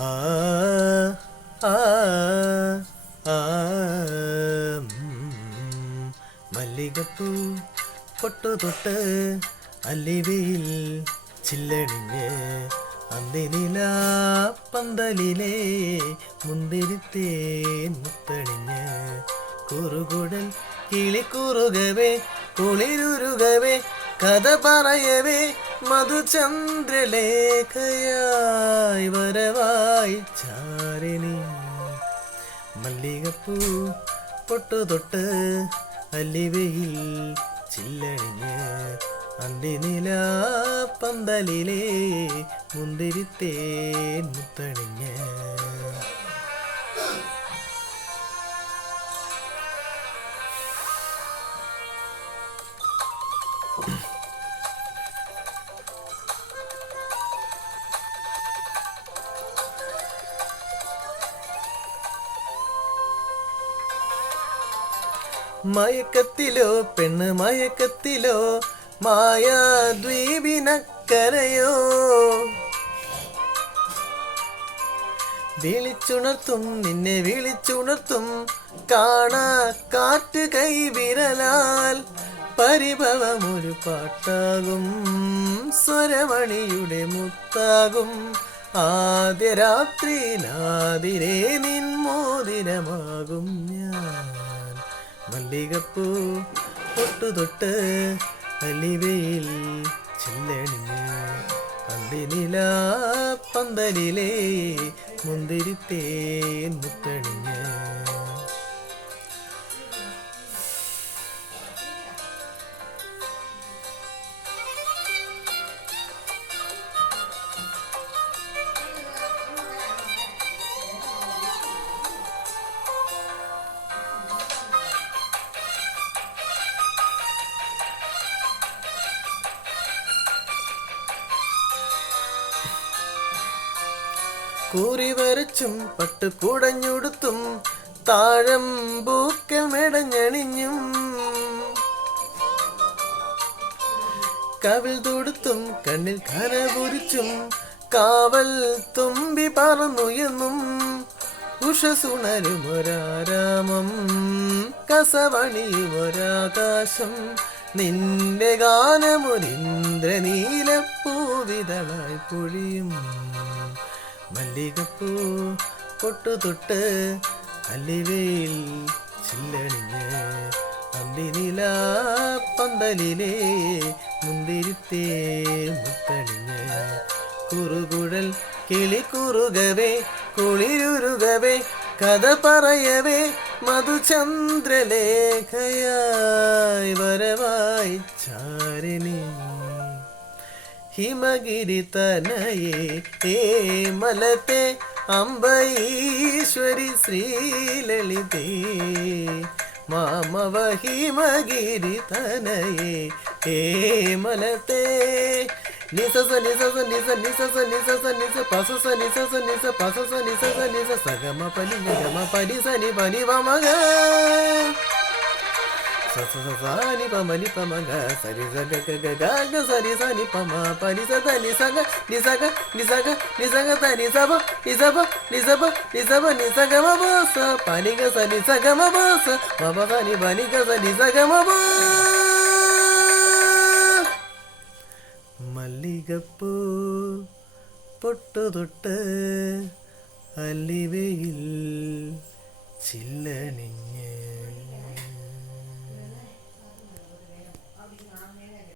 ആ ആ ആ മല്ലികപ്പൂ പൊട്ടുതൊട്ട് അല്ലിവയിൽ ചില്ലണിഞ്ഞ് അന്തിനില പന്തലിലെ മുന്തിരിത്തേൻ മുത്തണിഞ്ഞ് കുറുകുടൽ കിളിക്കുറുകവേ കുളിരുരുകവേ കഥ പറയവേ മധുചന്ദ്രലേഖയായി വരവായി ചാരിണി മല്ലികപ്പൂ പൊട്ടുതൊട്ട് അല്ലിവയിൽ ചില്ലണിഞ്ഞ് അന്തിനില പന്തലിലെ മുന്തിരിത്തേൻ മുത്തണിഞ്ഞ് മയക്കത്തിലോ പെണ്ണ് മയക്കത്തിലോ മായാദ്വീപിനക്കരയോ വിളിച്ചുണർത്തും നിന്നെ വിളിച്ചുണർത്തും കാണാ കാറ്റ് കൈവിരലാൽ പരിഭവമൊരു പാട്ടാകും സ്വരമണിയുടെ മുത്താകും ആദ്യ രാത്രിയിലാതിരേ നിൻമോതിരമാകും ഞാൻ മല്ലികപ്പൂ പൊട്ടുതൊട്ട് അല്ലിവയിൽ ചില്ലണിഞ്ഞ് അന്തിനില പന്തലിലെ മുന്തിരിത്തേൻ മുത്തണിഞ്ഞ് കൂറി വരച്ചും പട്ടു കുടഞ്ഞുടുത്തും താഴം പൂക്കൾ മെടഞ്ഞണിഞ്ഞും കവിൾ തൊടുത്തും കണ്ണിൽ കനപുരിച്ചും കാവൽ തുമ്പി പറന്നുയെന്നും ഉഷസുണരുമൊരാരാമം കസവണിയുമൊരാകാശം നിന്റെ ഗാനമൊരിന്ദ്രനീലപ്പൂവിതളായി പൊഴിയും മല്ലികപ്പൂ പൊട്ടുതൊട്ട് അല്ലിവയിൽ ചില്ലണിഞ്ഞ് അന്തിനില പന്തലിലെ മുന്തിരിത്തേൻ മുത്തണിഞ്ഞ് കുറുകുഴൽ കിളിക്കുറുകവേ കുളിരുരുകവേ കഥ പറയവേ മധുചന്ദ്രലേഖയായി വരവായി ചാരിണി ഹിമഗിരി തനയേ ഹേ മലത്തെ അംബൈശ്വരി ശ്രീലളിതേ മാമവ ഹിമഗിരി തനയേ ഹേ മലത്തെ നിസസ നിസസ നിസ നിസസ നിസസ നിസ പസസ നിസസ നിസ പസസ നിസസ നിസ സഗമ പനി നിഗമ പനി സനി പനി വമഗ സസസാനി പമനി പമഗ സരി സഗ ഗഗ ഗഗ സരി സനി പമ പനി സദ നിസഗ നിസഗ നിസഗ നിസഗ തനി സബ നിസബ നിസബ നിസബ നിസഗ മബസ പനി ഗ സനി സഗ മബസ മബ സനി പനി ഗ സനി സഗ മബ മല്ലികപ്പൂ പൊട്ടുതൊട്ട് അല്ലിവയിൽ ചില്ലണിഞ്ഞ്